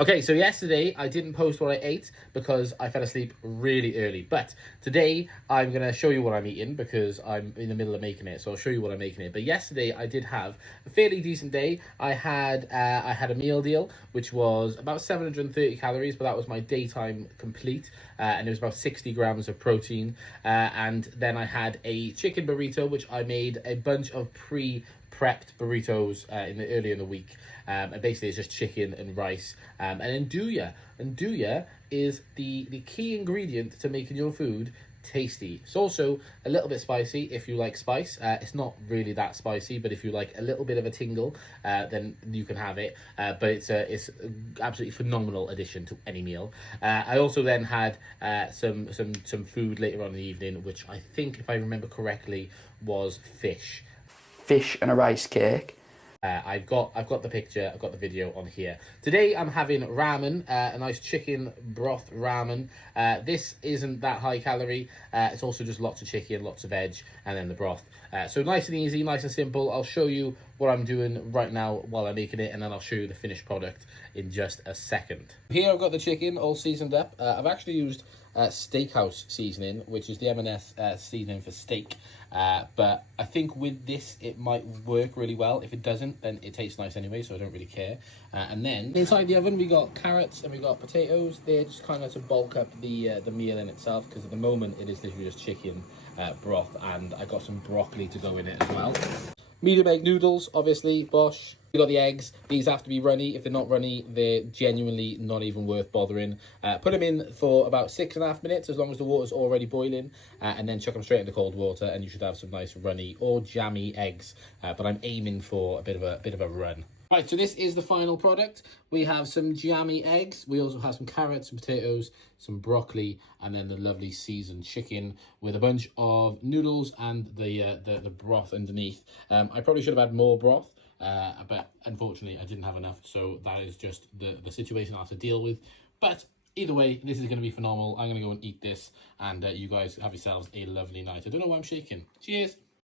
Okay, so yesterday I didn't post what I ate because I fell asleep really early. But today I'm going to show you what I'm eating because I'm in the middle of making it. So I'll show you what I'm making it. But yesterday I did have a fairly decent day. I had a meal deal, which was about 730 calories, but that was my daytime complete. And it was about 60 grams of protein. And then I had a chicken burrito, which I made a bunch of prepped burritos earlier in the week. And basically it's just chicken and rice and nduja. Nduja is the key ingredient to making your food tasty. It's also a little bit spicy if you like spice. It's not really that spicy, but if you like a little bit of a tingle, then you can have it. But it's absolutely phenomenal addition to any meal. I also then had some food later on in the evening, which I think, if I remember correctly, was fish. Fish and a rice cake. I've got the picture, I've got the video on here. Today I'm having ramen, a nice chicken broth ramen. This isn't that high calorie. It's also just lots of chicken, lots of veg, and then the broth. So nice and easy, nice and simple. I'll show you what I'm doing right now while I'm making it, and then I'll show you the finished product in just a second. Here I've got the chicken all seasoned up. I've actually used steakhouse seasoning, which is the M&S seasoning for steak. But I think with this it might work really well. If it doesn't, then it tastes nice anyway, so I don't really care. And then inside the oven we got carrots and we got potatoes. They're just kind of to bulk up the meal in itself, because at the moment it is literally just chicken broth, and I got some broccoli to go in it as well. Medium egg noodles, obviously, Bosch. We got the eggs. These have to be runny. If they're not runny, they're genuinely not even worth bothering. Put them in for about 6.5 minutes, as long as the water's already boiling, and then chuck them straight into cold water, and you should have some nice runny or jammy eggs. But I'm aiming for a bit of a run. Right, so this is the final product. We have some jammy eggs. We also have some carrots, some potatoes, some broccoli, and then the lovely seasoned chicken with a bunch of noodles and the broth underneath. I probably should have had more broth, but unfortunately I didn't have enough. So that is just the situation I have to deal with. But either way, this is going to be phenomenal. I'm going to go and eat this, and you guys have yourselves a lovely night. I don't know why I'm shaking. Cheers.